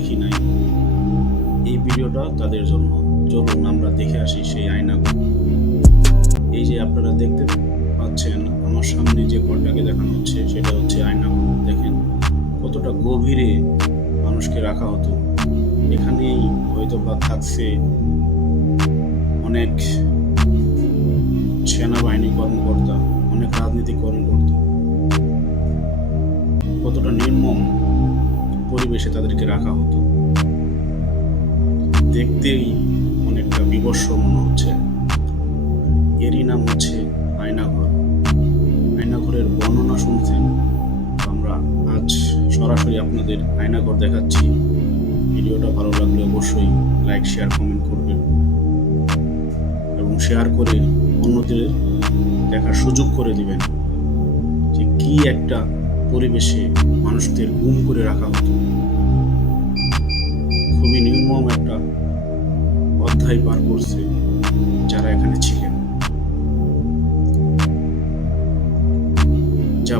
দেখি নাই, এই ভিডিওটা তাদের জন্য। চলুন আমরা দেখে আসি সেই আয়নাঘর। এই যে আপনারা দেখতে পাচ্ছেন আমার সামনে যে ঘরটাকে দেখানো হচ্ছে সেটা হচ্ছে আয়নাঘর। দেখেন কতটা গভীরে মানুষকে রাখা হতো। এখানেই হয়তো বা থাকছে অনেক সেনাবাহিনী কর্মকর্তা, অনেক রাজনৈতিক কর্মকর্তা। কতটা নির্মম পরিবেশে তাদেরকে রাখা হতো, দেখতেই অনেকটা বিবস্ত্র মনে হচ্ছে। এরই নাম হচ্ছে আয়নাঘর। আয়নাঘরের বর্ণনা শুনছেন, আমরা আজ সরাসরি আপনাদের আয়নাঘর দেখাচ্ছি। ভিডিওটা ভালো লাগলে অবশ্যই লাইক, শেয়ার, কমেন্ট করবেন এবং শেয়ার করে অন্যদের দেখার সুযোগ করে দিবেন যে কি একটা পরিবেশে মানুষদের গুম করে রাখা হতো। খুবই নির্মম একটা অধ্যায় পার করছে যারা এখানে ছিলেন, যা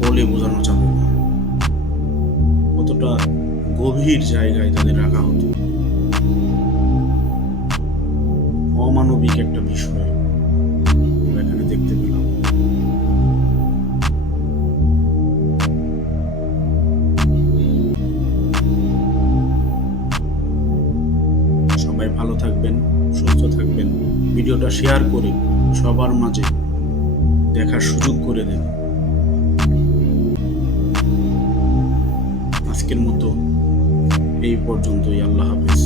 বলে বোঝানো যাবে না। কতটা গভীর জায়গায় তাদের রাখা হতো, অমানবিক একটা বিষয় আমরা এখানে দেখতে পেলাম। সবাই ভালো থাকবেন, সুস্থ থাকবেন। ভিডিওটা শেয়ার করে সবার মাঝে দেখার সুযোগ করে দেন। আজকের মতো এই পর্যন্তই। আল্লাহ হাফেজ।